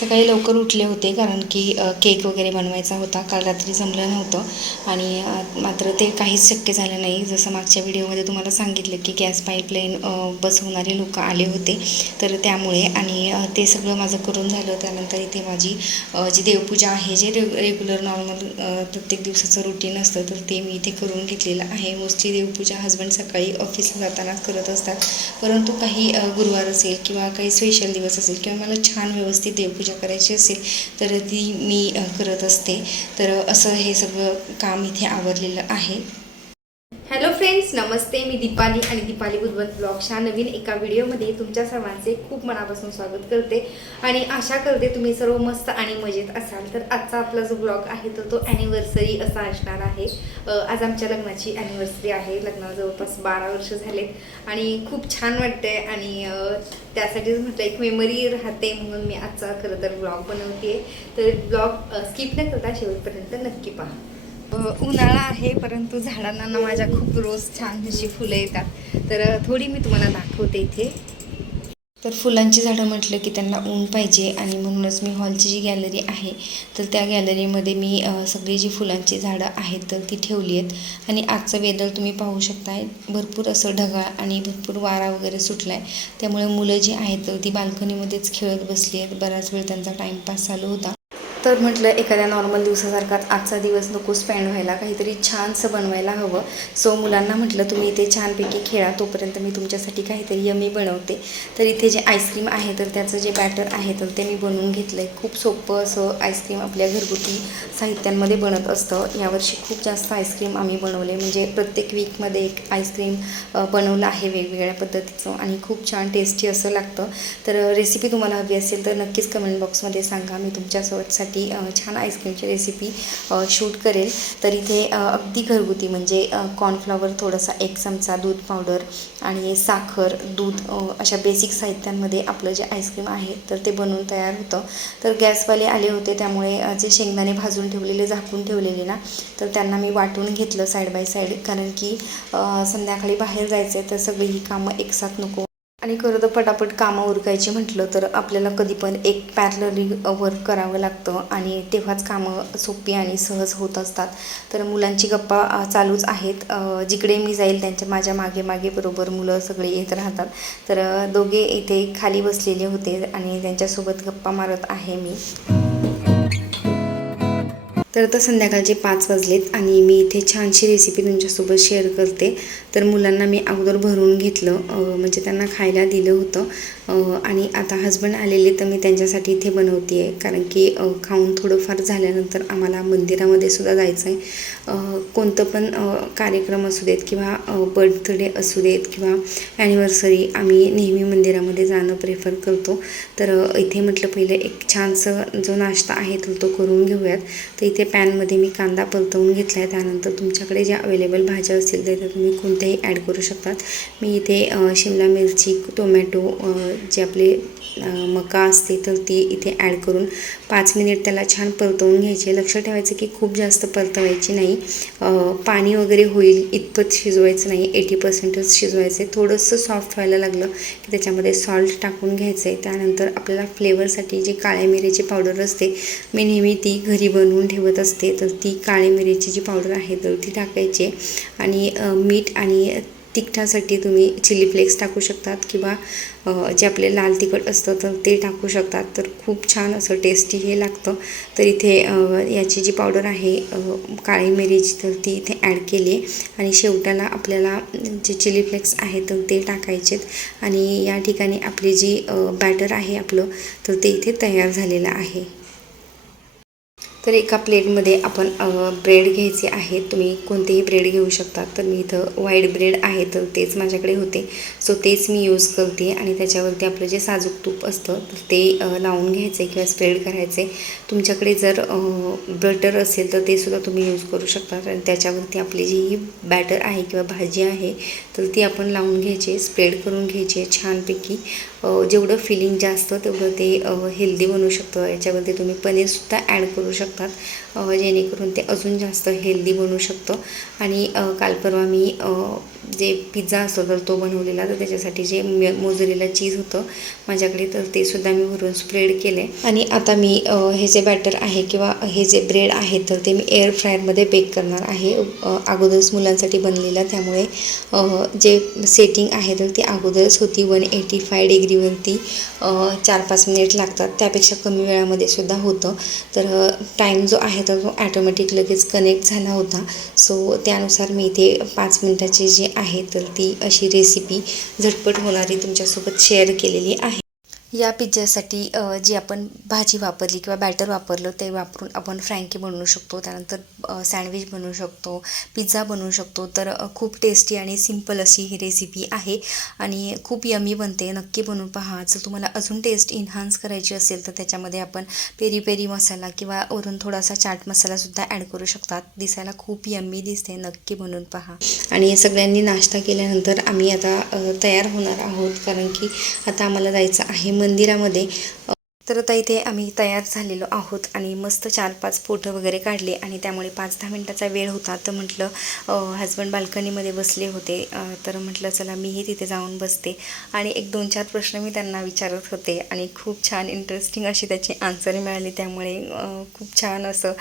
सकाळी लवकर उठले होते कारण की केक वगैरे बनवायचा होता. काल रात्री जमलं नव्हतं. आणि मात्र ते काहीच शक्य झालं नाही. जसं मागच्या व्हिडिओमध्ये तुम्हाला सांगितलं की गॅस पाईपलाईन बसवणारे लोक आले होते. तर त्यामुळे आणि ते सगळं माझं करून झालं. त्यानंतर इथे माझी जी देवपूजा आहे जे रे रेग्युलर नॉर्मल प्रत्येक दिवसाचं रुटीन असतं तर ते मी इथे करून घेतलेलं आहे. मोस्टली देवपूजा हजबंड सकाळी ऑफिसला जातानाच करत असतात. परंतु काही गुरुवार असेल किंवा काही स्पेशल दिवस असेल किंवा मला छान व्यवस्थित देवपूजा करायची असेल तर ती मी करत असते. तर असं हे सगळं काम इथे आवरलेलं आहे. हॅलो फ्रेंड्स नमस्ते. मी दीपाली आणि दीपाली बुधवंत ब्लॉगच्या नवीन एका व्हिडिओमध्ये तुमच्या सर्वांचे खूप मनापासून स्वागत करते. आणि आशा करते तुम्ही सर्व मस्त आणि मजेत असाल. तर आजचा आपला जो ब्लॉग आहे तर तो ॲनिव्हर्सरी असा असणार आहे. आज आमच्या लग्नाची ॲनिव्हर्सरी आहे. लग्नाला जवळपास बारा वर्ष झालेत. आणि खूप छान वाटतंय. आणि त्यासाठीच म्हटलं एक मेमरी राहते म्हणून मी आजचा खरं तर ब्लॉग बनवते तर ब्लॉग स्किप न करता शेवटपर्यंत नक्की पहा. उन्हाळा आहे परंतु झाडांना ना माझ्या खूप रोज छान अशी फुलं येतात. तर थोडी मी तुम्हाला दाखवते इथे. तर फुलांची झाडं म्हटलं की त्यांना ऊन पाहिजे आणि म्हणूनच मी हॉलची जी गॅलरी आहे तर त्या गॅलरीमध्ये मी सगळी जी फुलांची झाडं आहेत तर ती ठेवली आहेत. आणि आजचं वेदर तुम्ही पाहू शकताय भरपूर असं ढगाळ आणि भरपूर वारा वगैरे सुटला आहे त्यामुळे मुलं जी आहेत तर ती बाल्कनीमध्येच खेळत बसली आहेत. बराच वेळ त्यांचा टाईमपास चालू होता. तर म्हटलं एखाद्या नॉर्मल दिवसासारखाच आजचा दिवस नको स्पेंड व्हायला काहीतरी छानसं बनवायला हवं. सो मुलांना म्हटलं तुम्ही इथे छानपैकी खेळा तोपर्यंत मी तुमच्यासाठी काहीतरी यमी बनवते. तर इथे जे आईस्क्रीम आहे तर त्याचं जे बॅटर आहे तर ते मी बनवून घेतलं आहे खूप सोपं असं आईस्क्रीम आपल्या घरगुती साहित्यांमध्ये बनत असतं. यावर्षी खूप जास्त आईस्क्रीम आम्ही बनवले. म्हणजे प्रत्येक वीकमध्ये एक आईस्क्रीम बनवलं आहे वेगवेगळ्या पद्धतीचं आणि खूप छान टेस्टी असं लागतं. तर रेसिपी तुम्हाला हवी असेल तर नक्कीच कमेंट बॉक्समध्ये सांगा. मी तुमच्यासोबतसाठी तुमच्यासाठी छान आईस्क्रीमची रेसिपी शूट करेल. तर इथे अगदी घरगुती म्हणजे कॉर्नफ्लॉवर थोडासा एक चमचा दूध पावडर आणि साखर दूध अशा बेसिक साहित्यांमध्ये आपलं जे आईस्क्रीम आहे तर ते बनवून तयार होतं. तर गॅसवाले आले होते त्यामुळे जे शेंगदाणे भाजून ठेवलेले झाकून ठेवलेले ना तर त्यांना मी वाटून घेतलं साईड बाय साईड कारण की संध्याकाळी बाहेर जायचं आहे तर सगळी ही कामं एकसाथ नको आणि खरं तर पटापट कामं उरकायची म्हटलं तर आपल्याला कधी पण एक पॅरलरी वर्क करावं लागतं आणि तेव्हाच कामं सोपी आणि सहज होत असतात. तर मुलांची गप्पा चालूच आहेत. जिकडे मी जाईल त्यांच्या माझ्या मागे मागे बरोबर मुलं सगळे येत राहतात. तर दोघे इथे खाली बसलेले होते आणि त्यांच्यासोबत गप्पा मारत आहे मी. तर आता संध्याकाळचे पाच वाजलेत आणि मी इथे छानशी रेसिपी तुमच्यासोबत शेअर करते. तर मुलांना मी अगोदर भरून घेतलं म्हणजे त्यांना खायला दिलं होतं. आणि आता हस्बंड आलेले तर मी त्यांच्यासाठी इथे बनवते आहे कारण की खाऊन थोडंफार झाल्यानंतर आम्हाला मंदिरामध्ये सुद्धा जायचं आहे कोणतं पण कार्यक्रम असू देत किंवा बर्थडे असू देत किंवा ॲनिव्हर्सरी आम्ही नेहमी मंदिरामध्ये जाणं प्रेफर करतो. तर इथे म्हटलं पहिले एक छानसं जो नाश्ता आहे तो तो करून घेऊयात. तर इथे पॅनमध्ये मी कांदा परतवून घेतला आहे त्यानंतर तुमच्याकडे ज्या अवेलेबल भाज्या असतील तर त्या तुम्ही कोणत्याही ॲड करू शकतात. मी इथे शिमला मिरची टोमॅटो जे आपले मका असते तर ती इथे ॲड करून पाच मिनिट त्याला छान परतवून घ्यायचे. लक्ष ठेवायचं की खूप जास्त परतवायची नाही. पाणी वगैरे होईल इतपत शिजवायचं नाही एटी पर्सेंटच शिजवायचं आहे थोडंसं सॉफ्ट व्हायला लागलं की त्याच्यामध्ये सॉल्ट टाकून घ्यायचं आहे त्यानंतर आपल्याला फ्लेवरसाठी जी काळ्या मिरीची पावडर असते मी नेहमी ती घरी बनवून ठेवत असते. तर ती काळ्या मिरीची जी पावडर आहे तर ती टाकायची आणि मीठ आणि तिखटासाठी तुम्ही चिली फ्लेक्स टाकू शकतात किंवा जे आपले लाल तिखट असतं तर ते टाकू शकतात. तर खूप छान असं टेस्टी हे लागतं. तर इथे याची जी पावडर आहे काळी मिरीची तर ती इथे ॲड केली आहे. आणि शेवटाला आपल्याला जे चिली फ्लेक्स आहेत तर ते टाकायचेत. आणि या ठिकाणी आपली जी बॅटर आहे आपलं तर ते इथे तयार झालेलं आहे. तर एका प्लेटमध्ये आपण ब्रेड घ्यायचे आहेत. तुम्ही कोणतेही ब्रेड घेऊ शकता. तर मी इथं व्हाईट ब्रेड आहे तर तेच माझ्याकडे होते. सो तेच मी यूज करते आणि त्याच्यावरती आपलं जे साजूक तूप असतं तर ते लावून घ्यायचं किंवा स्प्रेड करायचे. तुमच्याकडे जर बटर असेल तर ते सुद्धा तुम्ही यूज करू शकता. आणि त्याच्यावरती आपली जी ही बॅटर आहे किंवा भाजी आहे तर ती आपण लावून घ्यायची स्प्रेड करून घ्यायची छानपैकी. जेवढं फिलिंग जास्त तेवढं ते हेल्दी बनू शकतं. याच्यामध्ये तुम्ही पनीरसुद्धा ॲड करू शकतात. जेणेकरून ते अजून जास्त हेल्दी बनू शकतं. आणि काल परवा मी जे पिझ्झा असतो तर तो बनवलेला तर त्याच्यासाठी जे मोजलेलं चीज होतं माझ्याकडे तर ते सुद्धा मी भरून स्प्रेड केले आणि आता मी हे जे बॅटर आहे किंवा हे जे ब्रेड आहे तर ते मी एअर फ्रायरमध्ये बेक करणार आहे. अगोदरच मुलांसाठी बनलेलं त्यामुळे जे सेटिंग आहे तर ती अगोदरच होती. वन एटी फाय डिग्रीवरती चार पाच मिनिट लागतात. त्यापेक्षा कमी वेळामध्ये सुद्धा होतं. तर टाईम जो आहे तर तो ॲटोमॅटिक लगेच कनेक्ट झाला होता. सो त्यानुसार मी इथे पाच मिनटाची जी आहे तर ती अशी रेसिपी झटपट होणारी तुमच्यासोबत शेअर केलेली आहे. या पिझ्झासाठी जी आपण भाजी वापरली किंवा बॅटर वापरलं ते वापरून आपण फ्रँकी बनवू शकतो. त्यानंतर सँडविच बनवू शकतो पिझ्झा बनवू शकतो. तर खूप टेस्टी आणि सिंपल अशी ही रेसिपी आहे आणि खूप यमी बनते. नक्की बनवून पहा. जर तुम्हाला अजून टेस्ट इन्हान्स करायची असेल तर त्याच्यामध्ये आपण पेरी पेरी मसाला किंवा वरून थोडासा चाट मसालासुद्धा ॲड करू शकतात. दिसायला खूप यम्मी दिसते. नक्की बनवून पहा. आणि सगळ्यांनी नाश्ता केल्यानंतर आम्ही आता तयार होणार आहोत. कारण की आता आम्हाला जायचं आहे मंदिरामध्ये तर आता इथे आम्ही तयार झालेलो आहोत आणि मस्त चार पाच फोटो वगैरे काढले आणि त्यामुळे पाच दहा मिनटाचा वेळ होता. तर म्हटलं हजबंड बाल्कनीमध्ये बसले होते. तर म्हटलं चला मीही तिथे जाऊन बसते. आणि एक दोन चार प्रश्न मी त्यांना विचारत होते आणि खूप छान इंटरेस्टिंग अशी त्याची आन्सर मिळाली. त्यामुळे खूप छान असं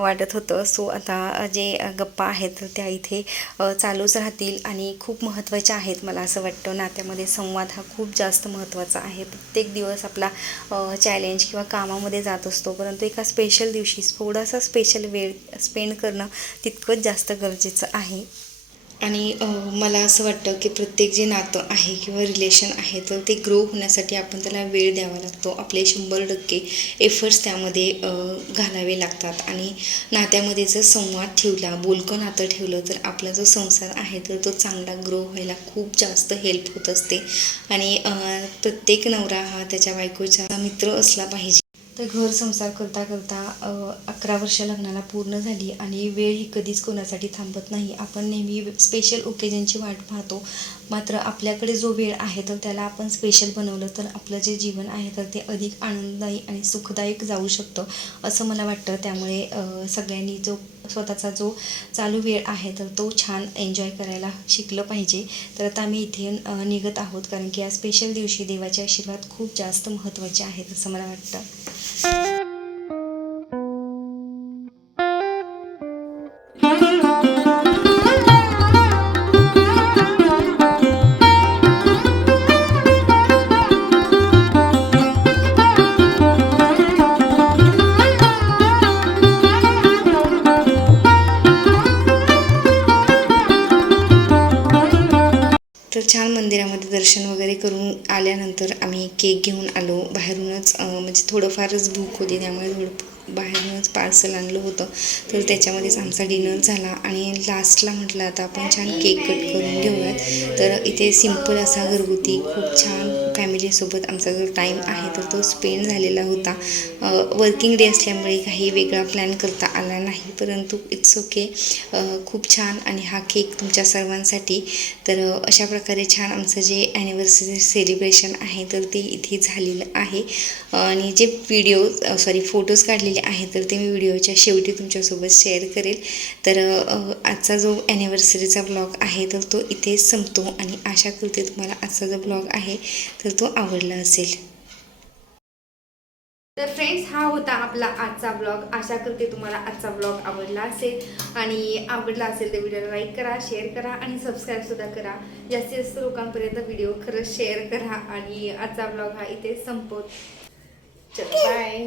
वाटत होतं. सो आता जे गप्पा आहेत त्या इथे चालूच राहतील आणि खूप महत्त्वाच्या आहेत मला असं वाटतं. नात्यामध्ये संवाद हा खूप जास्त महत्त्वाचा आहे. प्रत्येक दिवस आपला चॅलेंज किंवा कामामध्ये जात असतो परंतु एका स्पेशल दिवशी थोडासा स्पेशल वेळ स्पेंड करणं तितकंच जास्त गरजेचं आहे. आणि मला असं वाटतं की प्रत्येक जे नातं आहे किंवा रिलेशन आहे तर ते ग्रो होण्यासाठी आपण त्याला वेळ द्यावा लागतो. आपले शंभर टक्के एफर्ट्स त्यामध्ये घालावे लागतात. आणि नात्यामध्ये जर संवाद ठेवला बोलकं नातं ठेवलं तर आपला जो संसार आहे तर तो चांगला ग्रो व्हायला खूप जास्त हेल्प होत असते. आणि प्रत्येक नवरा हा त्याच्या बायकोचा मित्र असला पाहिजे. तर घर संसार करता करता अकरा वर्ष लग्नाला पूर्ण झाली आणि वेळ ही कधीच कोणासाठी थांबत नाही. आपण नेहमी स्पेशल ओकेजनची वाट पाहतो. मात्र आपल्याकडे जो वेळ आहे तर त्याला आपण स्पेशल बनवलं तर आपलं जे जीवन आहे तर ते अधिक आनंददायी आणि सुखदायक जाऊ शकतं असं मला वाटतं. त्यामुळे सगळ्यांनी जो स्वतःचा जो चालू वेळ आहे तर तो छान एन्जॉय करायला शिकलं पाहिजे. तर आता आम्ही इथे निघत आहोत कारण की या स्पेशल दिवशी देवाचे आशीर्वाद खूप जास्त महत्त्वाचे आहेत असं मला वाटतं. मंदिरामध्ये दर्शन वगैरे करून आल्यानंतर आम्ही केक घेऊन आलो. बाहेरूनच म्हणजे थोडंफारच भूक होती त्यामुळे थोडं बाहेरूनच पार्सल आणलं होतं. तर त्याच्यामध्येच आमचा डिनर झाला आणि लास्टला म्हटलं आता आपण छान केक कट करून घेऊयात. तर इथे सिंपल असा घरगुती खूप छान फॅमिलीसोबत आमचा जो टाईम आहे तर तो स्पेंड झालेला होता. वर्किंग डे असल्यामुळे काही वेगळा प्लॅन करता आला नाही. परंतु इट्स ओके खूप छान आणि हा केक तुमच्या सर्वांसाठी. तर अशा प्रकारे छान आमचं जे ॲनिव्हर्सरी सेलिब्रेशन आहे तर ते इथे झालेलं आहे. आणि जे व्हिडिओ सॉरी फोटोज काढलेले आहेत तर ते मी व्हिडिओच्या शेवटी तुमच्यासोबत शेअर करेल. तर आजचा जो ॲनिव्हर्सरीचा ब्लॉग आहे तर तो इथे संपतो आणि आशा करते तुम्हाला आजचा जो ब्लॉग आहे तर तो आवडला असेल. तर फ्रेंड्स हा होता आपला आजचा ब्लॉग आशा करते तुम्हाला आजचा ब्लॉग आवडला असेल. आणि आवडला असेल तर व्हिडिओला लाईक करा शेअर करा आणि सबस्क्राईबसुद्धा करा. जास्तीत जास्त लोकांपर्यंत व्हिडिओ खरंच शेअर करा. आणि आजचा ब्लॉग हा इथे संपवत चल बाय